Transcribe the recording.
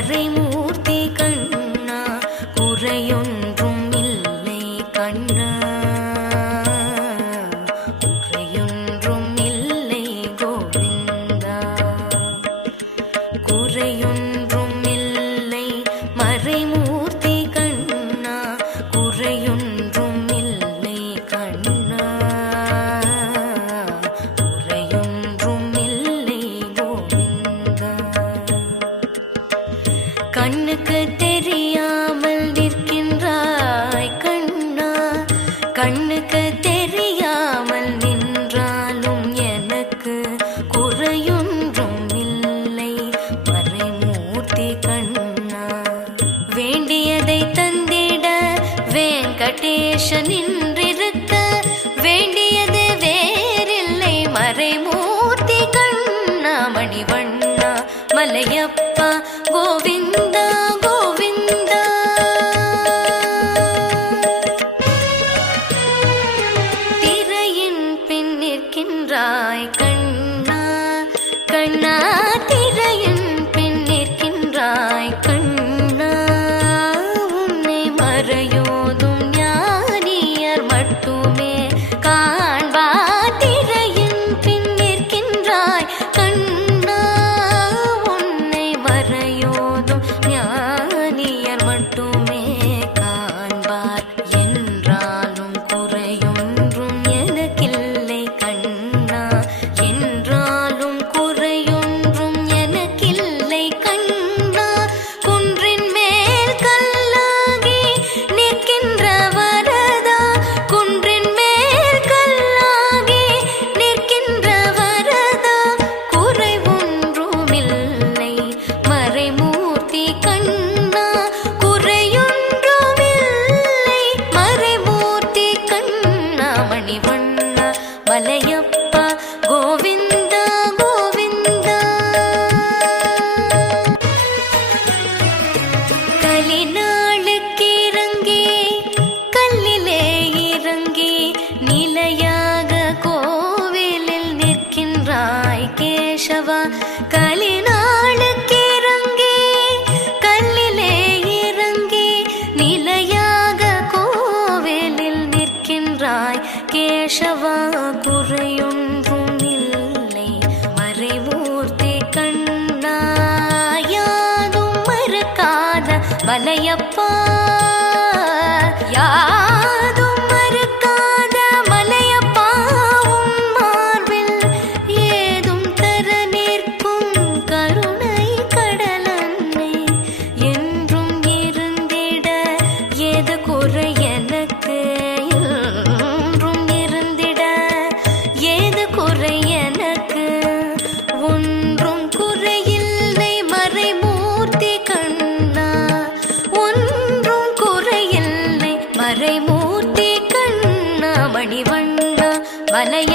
கரைமூர்த்தி கண்ணா குறையொன்றும் இல்லை கண்ணா. கண்ணுக்கு தெரியாமல் நின்றாலும் எனக்கு குறையொன்றும் இல்லை. மறைமூர்த்தி கண்ணா வேண்டியதை தந்திட வேங்கடேஷன் நின்றிருக்க வேண்டியது வேறில்லை. மறைமூர்த்தி கண்ணா மணிவண்ணா மலையப்பா கோவிந்த் நிற்கின்றாய் கண்ணா கண்ணா. கலிநாளுக்கு கல்லிலே இறங்கி நிலையாக கோவிலில் நிற்கின்றாய் கேசவா. கலிநாளுக்கு கல்லிலே இறங்கி நிலையாக கோவிலில் நிற்கின்றாய் கேசவா. குறையும் மலையப்பா. மறைமூர்த்தி கண்ணா மணிவண்ணா வலைய